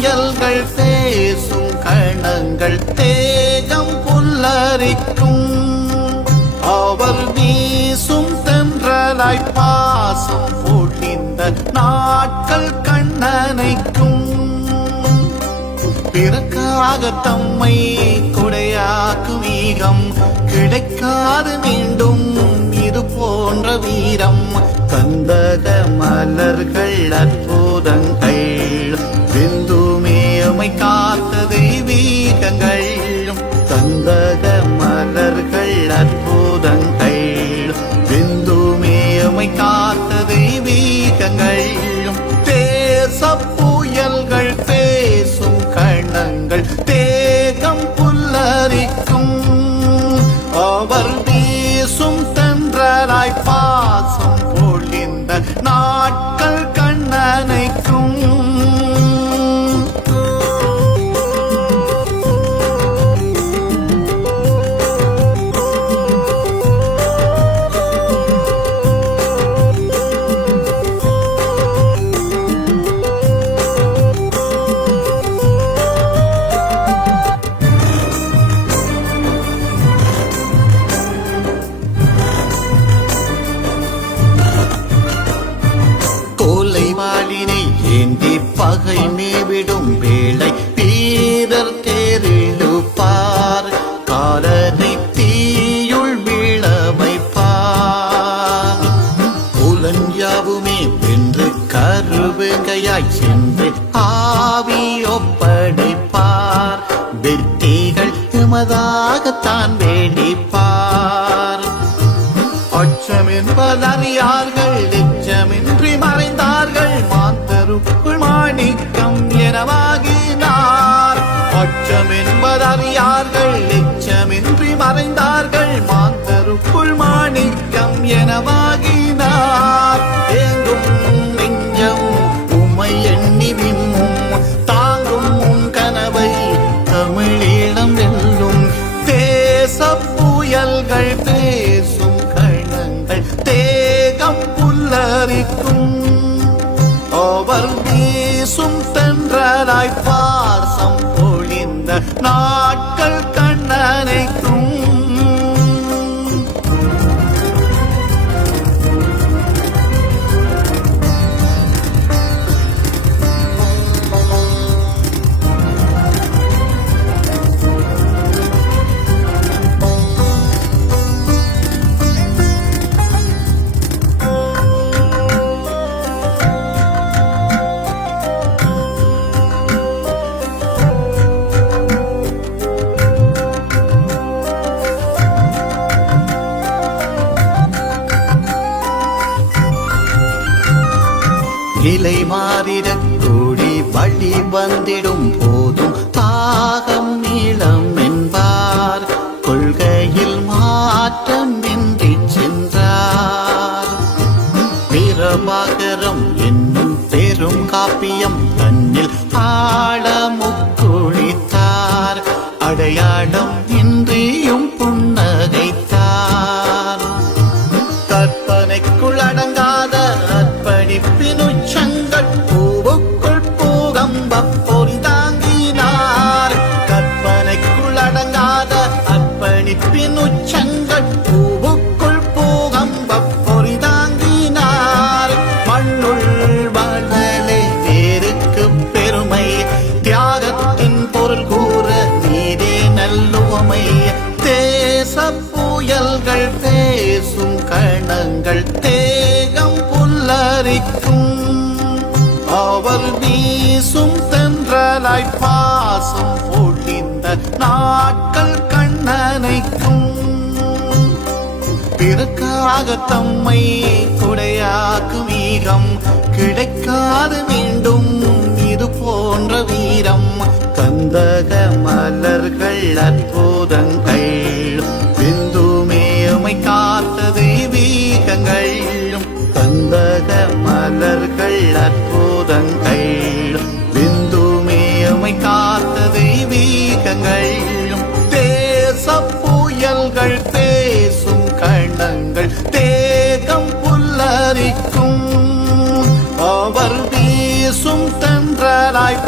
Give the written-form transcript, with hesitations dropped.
புயல்கள் பேசும் கணங்கள் தேகம் புல்லரிக்கும். அவர் வீசும் தென்றலாய் பாசம் பொழிந்த நாட்கள் கண்ணனைக்கும். பிறக்காக தம்மை கொடையாக்கும் வீரம் கிடைக்காது மீண்டும் இது போன்ற வீரம். கந்தக மலர்கள் அற்புதங்கள் விந்துமேமை காத்த தெய்வீகங்கள். கந்தக மலர்கள் அற்புதங்கள் விந்துமேமை காத்த தெய்வீகங்கள். தேச புயல்கள் பேசும் கணங்கள் தேகம் புல்லரிக்கும். அவர் வீசும் தென்றலாய் பாசம் பொழிந்த நாட்கள் கண்ணனைக்கும். ஏந்தி பகை மேவிடும் வேளை வீரர் தேரிழுப்பார். காலனை தீயுள் வீழ வைப்பார். புலன் யாவுமே வென்று கருவுகையாய் சென்று ஆவி ஒப்படைப்பார். வெற்றிகள் எமதாகத்தான் வேண்டிப்பார். அச்சம் என்பதறியார்கள் எச்சமின்றி மறைந்தார்கள். மாந்தருக்குள் மாணிக்கம் எனவாகினார். அச்சம் என்பதறியார்கள் எச்சமின்றி மறைந்தார்கள். மாந்தருக்குள் மாணிக்கம் எனவாகினார். எங்கும் நெஞ்சம் உமை எண்ணி விம்மும் தாங்கும் கனவை தமிழீழம் வெல்லும். தேச புயல்கள் பேசும் தேகம் புல்லரிக்கும். அவர் வீசும் தென்றலாய் பாசம் பொழிந்த நாட்கள் கண்ணனைக்கும். நிலை மாறிடக் கூடி வழி வந்திடும் போதும் தாகம் நீளம் என்பார். கொள்கையில் மாற்றம் இன்றி சென்றார். பிரபாகரம் என்னும் பெரும் காப்பியம் தன்னில் ஆழமுக்குளித்தார். அடையாளம் இன்றியும் புன்னகைத்தார். கற்பனைக்குள் அடங்காத அர்ப்பணிப்பின் உச்சங்கள் பூவுக்குள் பூகம்ப பொறி தாங்கினார். கற்பனைக்குள் அடங்காத அர்ப்பணிப்பின் உச்சங்கள் பூவுக்குள் பூகம்ப பொறி தாங்கினார். மண்ணுள் வாழ்தலே வேருக்கு பெருமை. தியாகத்தின் பொருள் கூற நீரே நல்லுவமை. தேச புயல்கள் பேசும் கணங்கள் தேகம் புல்லரிக்கும். அவர் வீசும் தென்றலாய் பாசம் பொழிந்த நாட்கள் கண்ணனைக்கும். பிறக்காக தம்மை கொடையாக்கும் வீரம் கிடைக்காது மீண்டும் இது போன்ற வீரம். கந்தக மலர்கள் அற்புதங்கள் விந்துமேமை காத்த தெய்வீகங்கள். கந்தக மலர்கள் அற்புதங்கள் விந்துமேமை காத்த தெய்வீகங்கள். தேச புயல்கள் பேசும் கணங்கள் தேகம் புல்லரிக்கும். அவர் வீசும் தென்றலாய்